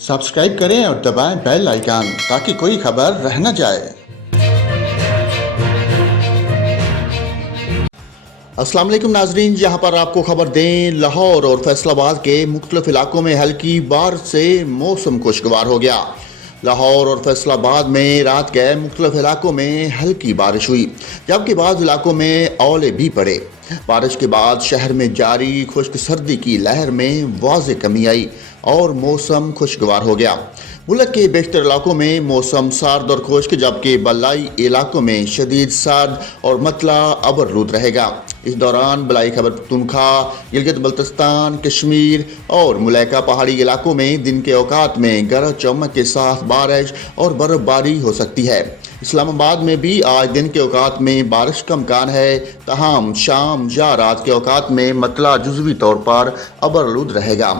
Subscribe करें और दबाएं बेल आइकन ताकि कोई खबर रह न जाए। अस्सलाम वालेकुम नाजरीन, यहाँ पर आपको खबर दें, लाहौर और फैसलाबाद के मुख्तलिफ इलाकों में हल्की बारिश से मौसम खुशगवार हो गया। लाहौर और फैसलाबाद में रात के मुख्तलिफ इलाकों में हल्की बारिश हुई, जबकि बाद इलाकों में ओले भी पड़े। बारिश के बाद शहर में जारी खुश्क सर्दी की लहर में वाज़े कमी आई और मौसम खुशगवार हो गया। मुल्क के बेशतर इलाकों में मौसम सर्द और खुश्क, जबकि बलाई इलाकों में शदीद सर्द और मतला अबरलूद रहेगा। इस दौरान बलाई खैबर पख्तूनख्वा, गिलगित बल्तिस्तान, कश्मीर और मुलैका पहाड़ी इलाकों में दिन के औकात में गरज चमक के साथ बारिश और बर्फबारी हो सकती है। इस्लामाबाद में भी आज दिन के औकात में बारिश का इम्कान है, तहम शाम या रात के औकात में मतला जुज़वी तौर पर अबरलूद रहेगा।